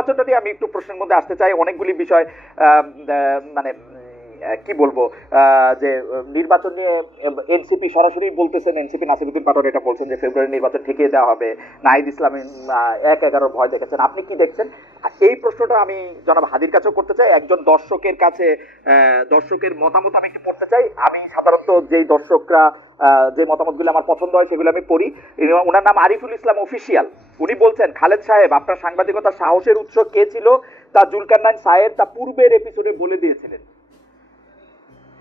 নির্বাচনটা আমি একটু প্রশ্নের মধ্যে আসতে চাই। অনেকগুলি বিষয় মানে কি বলব যে নির্বাচন নিয়ে এনসিপি সরাসরি বলতেছেন, এনসিপি নাসিরুদ্দিন পাটোয়ারি এটা বলছেন যে ফেব্রুয়ারি নির্বাচন ঠেকিয়ে দেওয়া হবে। নাহিদ ইসলাম এক এগারোর ভয় দেখেছেন। আপনি কি দেখছেন? এই প্রশ্নটা আমি জনাব হাদির কাছেও করতে চাই। একজন দর্শকের কাছে দর্শকের মতামত আমি একটু পড়তে চাই। আমি সাধারণত যেই দর্শকরা যে মতামতগুলো আমার পছন্দ হয় সেগুলো আমি পড়ি। ওনার নাম আরিফুল ইসলাম অফিসিয়াল। উনি বলছেন, খালেদ সাহেব, আপনার সাংবাদিকতা সাহসের উৎস কে ছিল? তা জুলকারনাইন সাহেব তা পূর্বের এপিসোডে বলে দিয়েছিলেন।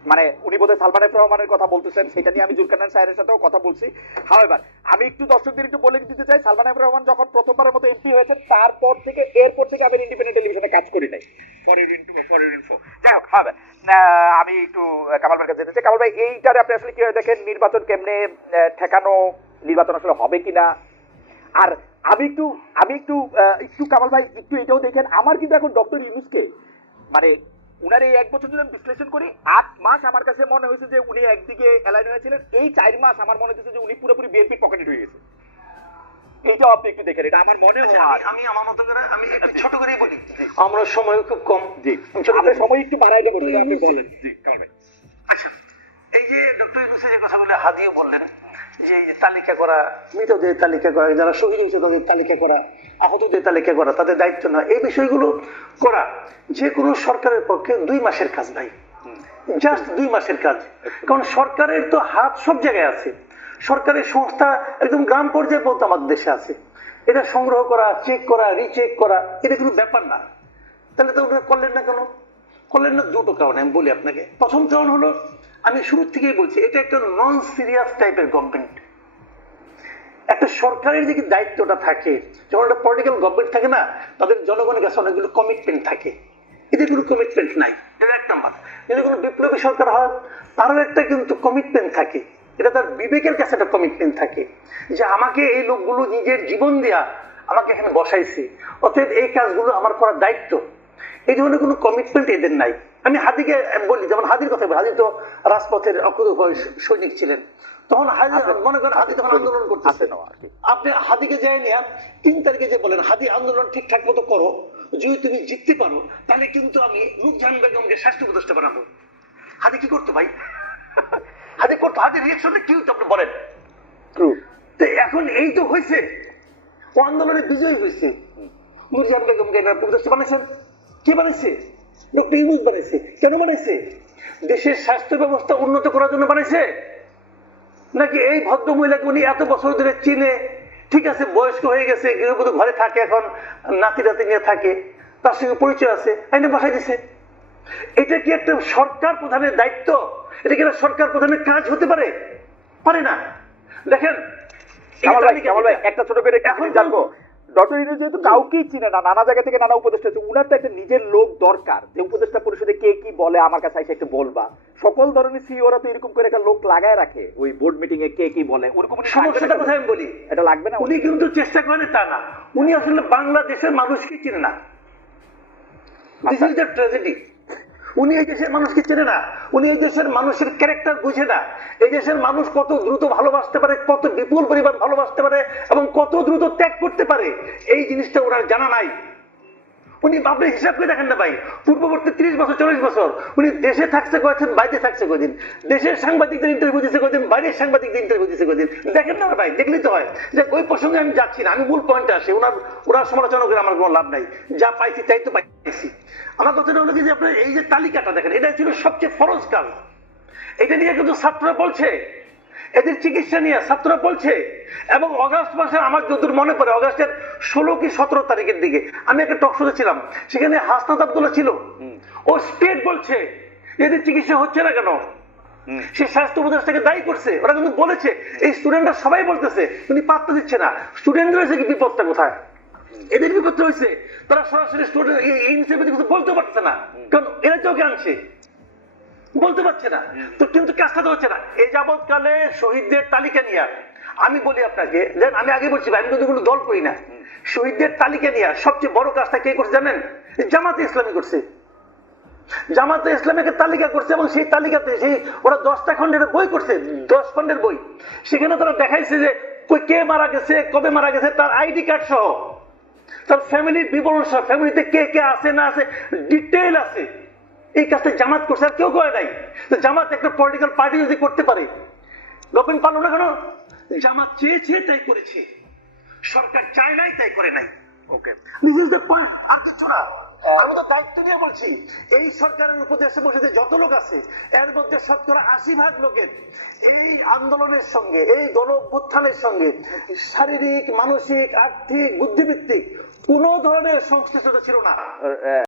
মানে উনি বোধহয় সালমান রহমানের কথা বলতেছেন, সেটা নিয়ে আমি জুলকারনাইন সাহেবের সাথেও কথা বলছি। হাওয়েভার আমি একটু দর্শকদের একটু বলে দিতে চাই সালমান এফ রহমান যখন প্রথমবারের মতো এমপি হয়েছে, তারপর থেকে, এরপর থেকে আমি ইন্ডিপেন্ডেন্ট টেলিভিশনে কাজ করি নাই। যাই হোক হবে আমি একটু কামাল ভাইয়ের যেতে চাই। কামাল ভাই, এইটারে আপনি আসলে কীভাবে দেখেন? নির্বাচন কেমনে ঠেকানো, নির্বাচন আসলে হবে কিনা? আর আমি একটু আমি একটু একটু কামাল ভাই, একটু এটাও দেখেন, আমার কিন্তু এখন ডক্টর ইউনুসকে মানে উনার এই এক বছর যদি আমি বিশ্লেষণ করি আট মাস আমার কাছে মনে হয়েছে যে উনি একদিকে অ্যালাইন হয়েছিলেন এই চার মাস আমার মনে হচ্ছে যে উনি পুরোপুরি বিএনপির পকেটে ঢুকে গেছে। এইটাও আপনি একটু দেখেন এটা আমার মনে আচ্ছা, হয় আমি- আমি আমার মতো করে আমি একটু ছোট করেই বলি। আমরা সময় খুব কম। জি। আমি ছোট করে আপনার সময় একটু বাড়াই দেবো আপনি বলেন। জি কামাল ভাই আচ্ছা এই যে ডক্টর ইউনুসে যে কথাগুলো হাদিও বললেন যে তালিকা করা মৃতদের তালিকা করা যারা শহীদ হয়েছে তাদের তালিকা করা আহতদের তালিকা করা তাদের দায়িত্ব না এই বিষয়গুলো করা যে কোনো সরকারের পক্ষে দুই মাসের কাজ ভাই জাস্ট দুই মাসের কাজ। কারণ সরকারের তো হাত সব জায়গায় আছে। সরকারের সংস্থা একদম গ্রাম পর্যায়ে পর্যন্ত আমাদের দেশে আছে। এটা সংগ্রহ করা চেক করা রিচেক করা এটা কোনো ব্যাপার না। তাহলে তো ওটা করলেন না কেন? করলেন না দুটো কারণ আমি বলি আপনাকে। প্রথম কারণ হলো আমি শুরু থেকেই বলছি, এটা একটা নন সিরিয়াস টাইপের গভর্নমেন্ট একটা সরকারের যে দায়িত্বটা থাকে, যখন একটা পলিটিক্যাল গভর্নমেন্ট থাকে না, তাদের জনগণের কাছে অনেকগুলো কমিটমেন্ট থাকে। এদের কোনো কমিটমেন্ট নাই। এটা এক নাম্বার। যদি কোনো বিপ্লবী সরকার হয়, তারও একটা কিন্তু কমিটমেন্ট থাকে। এটা তার বিবেকের কাছে একটা কমিটমেন্ট থাকে। যে আমাকে এই লোকগুলো নিজের জীবন দেয়া আমাকে এখানে বসাইছে। অতএব এই কাজগুলো আমার করার দায়িত্ব। এই ধরনের কোনো কমিটমেন্ট এদের নাই। আমি হাদিকে বলি যেমন হাদির কথা বলি হাদি তো রাজপথের সৈনিক ছিলেন। তখন হাদি মনে করেন হাদি তখন আন্দোলন করতেছে। আপনি হাদিকে যাই নিয়ে তিন তারিখে যে বলেন হাদি আন্দোলন ঠিকঠাক মতো করো যদি তুমি জিততে পারো তাহলে কিন্তু আমি বেগমকে স্বাস্থ্য উপদেষ্টা বানাবো। হাদি কি করতো ভাই? হাদি করতো হাদি রিয়েকশনটা কি হতো আপনি বলেন? তো এখন এই তো হয়েছে ও আন্দোলনে বিজয়ী হয়েছে নুরজাহান বেগমকে উপদেষ্টা বানাইছেন কে বানাইছে? ডক্টর ইউনুস বানাইছে। কেন বানাইছে? দেশের স্বাস্থ্য ব্যবস্থা উন্নত করার জন্য বানাইছে? নাকি এই ভদ্র মহিলাকে উনি এত বছর ধরে চিনে ঠিক আছে বয়স্ক হয়ে গেছে গৃহবধূ ঘরে থাকে এখন নাতি নাতি নিয়ে থাকে তার সঙ্গে পরিচয় আছে আইনে বাসায় দিছে। এটা কি একটা সরকার প্রধানের দায়িত্ব? এটা কি সরকার প্রধানের কাজ হতে পারে? পারে না। দেখেন একটা ছোট করে এখন জানব। ডক্টর ইউনুস যেহেতু কাউকেই চিনে না নানা জায়গা থেকে নানা উপদেষ্টা আছে উনার তো একটা নিজের লোক দরকার যে উপদেষ্টা পরিষদে কে কি বলে আমার কাছে এসে একটু বলবা। সকল ধরনের সিইওরা তো এরকম করে একটা লোক লাগায় রাখে ওই বোর্ড মিটিং এ কে কি বলে ওরকম সমস্যাটা কথা আমি বলি? এটা লাগবে না? উনি কিন্তু চেষ্টা করেন তা না। উনি আসলে বাংলাদেশের মানুষকে চিনে না। দিস ইজ দ্য ট্র্যাজেডি উনি এই দেশের মানুষকে চেনে না। উনি এই দেশের মানুষের ক্যারেক্টার বুঝে না। এই দেশের মানুষ কত দ্রুত ভালোবাসতে পারে, কত বিপুল পরিমাণ ভালোবাসতে পারে এবং কত দ্রুত ত্যাগ করতে পারে। এই জিনিসটা ওনার জানা নাই। উনি আপনি হিসাব করে দেখেন না ভাই। পূর্ববর্তী ত্রিশ বছর, চল্লিশ বছর উনি দেশে থাকছে কয়েছেন বাইরে থাকছে কদিন দেশের সাংবাদিকদের ইন্টারভিউ দিচ্ছে কদিন বাইরের সাংবাদিকদের ইন্টারভিউ দিচ্ছে কদিন দেখেন না ভাই, দেখলেই তো হয়। যে ওই প্রসঙ্গে আমি যাচ্ছি না, আমি মূল পয়েন্টে আসি। ওনার ওনার সমালোচনা করে আমার কোনো লাভ নাই। যা পাইছি তাই তো পাইছি। আমার কথাটা হলো কি যে আপনার এই যে তালিকাটা দেখেন এটা ছিল সবচেয়ে ফরজ কাজ। এটা নিয়ে কিন্তু ছাত্ররা বলছে এদের চিকিৎসা নিয়ে ছাত্ররা বলছে এবং অগাস্ট মাসে আমার যতদূর মনে পড়ে অগাস্টের ষোলো কি সতেরো তারিখের দিকে আমি একটা টক শোতে ছিলাম সেখানে হাসনাত আব্দুল্লাহ ছিল। ও স্টেট বলছে এদের চিকিৎসা হচ্ছে না কেন? সে স্বাস্থ্য উপদেষ্টাকে দায়ী করছে ওরা কিন্তু বলেছে এই স্টুডেন্টরা সবাই বলতেছে উনি পাত্তা দিচ্ছে না স্টুডেন্টরা হয়েছে কি বিপদটা কোথায়? এদের বিপদটা হয়েছে তারা সরাসরি স্টুডেন্ট এই হিসেবে কিছু বলতে পারছে না কারণ এরা চোখে আনছে। বলতে পারছে না। তো কিন্তু কাজটা তো হচ্ছে না। এই যাবৎকালে শহীদদের তালিকা নিয়ে আমি বলি আপনাকে দেন আমি আগে বলছি আমি কিন্তু কোনো দল করি না। শহীদদের তালিকা নিয়ে সবচেয়ে বড় কাজটা কে করছে জানেন? জামাতে ইসলামী করছে। জামাতে ইসলামীকে তালিকা করছে এবং সেই তালিকাতে সেই ওরা দশটা খন্ডের বই করছে দশ খন্ডের বই সেখানে তারা দেখাইছে যে কই কে মারা গেছে কবে মারা গেছে তার আইডি কার্ড সহ। তার ফ্যামিলির বিবরণ সব ফ্যামিলিতে কে কে আছে না আছে ডিটেইল আছে। এই কাজটা জামাত করছে আর কেউ করে নাই। জামাত একটা পলিটিক্যাল পার্টি যদি করতে পারে গভর্নমেন্ট পারল না কেন? জামাত চেয়েছে তাই করেছে। সরকার চায় নাই তাই করে নাই। Okay this is the point আর কিছু না আমি তো দায়িত্ব নিয়ে বলছি এই সরকারের উপদেশে বসে যে যত লোক আছে এর মধ্যে শতকরা আশি ভাগ লোকের এই আন্দোলনের সঙ্গে এই গণ সঙ্গে শারীরিক মানসিক আর্থিক বুদ্ধিভিত্তিক কোন ধরনের সংশ্লিষ্টতা ছিল না। আহ,